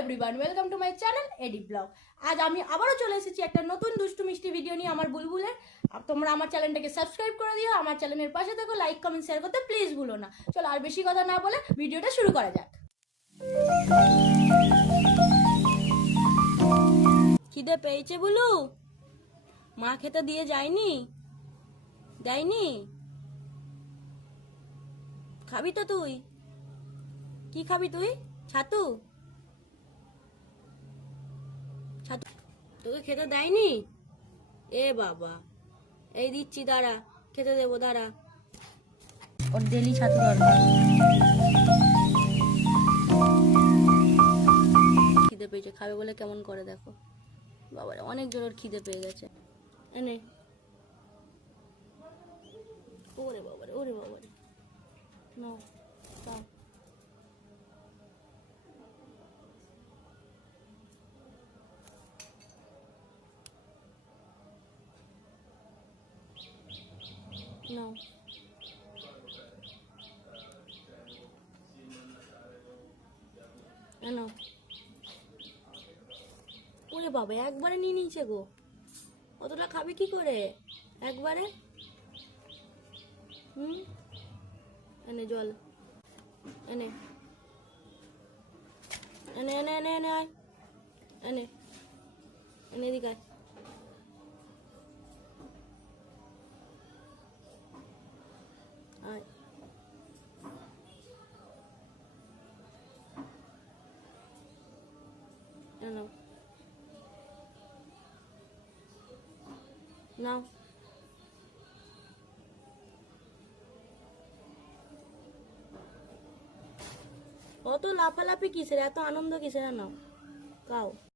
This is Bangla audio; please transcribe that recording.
Everyone, welcome to my channel AD blog. আজ আমি আবারও চলে এসেছি একটা নতুন দুষ্টু মিষ্টি ভিডিও নিয়ে আমার বুলবুলের। তোমরা আমার চ্যানেলটাকে সাবস্ক্রাইব করে দিও, আমার চ্যানেলের পাশে থেকো, লাইক কমেন্ট শেয়ার করতে প্লিজ ভুলো না। চলো আর বেশি কথা না বলে ভিডিওটা শুরু করা যাক। খিদে পেয়েছে বুলু? মা খেতে দিয়ে যায়নি? দেয়নি? খাবি তো তুই? কি খাবি তুই? ছাতু? ছাতু তোকে খেতে দেয়নি? এ বাবা, এই দিচ্ছি, দাঁড়া, খেতে দেবো, দাঁড়া। ওর ডেলি ছাতু দরকার। খিদে পেয়েছে, খাবে বলে কেমন করে দেখো। বাবারে, অনেক জোর ওর খিদে পেয়ে গেছে। এনে, ওরে বাবারে, ওরে বাবারে, নাও, দাও। নাও, নাও। ওরে বাবা, একবারে নিয়ে নিয়েছে গো। অতটা খাবে কি করে একবারে? এনে জল, এনে এনে এনে এনে এনে আয়, এনে এনে এদিকে আয়। আয়, নাও, নাও। অত লাফালাফি কিসের, এত আনন্দ কিসের? নাও, খাও।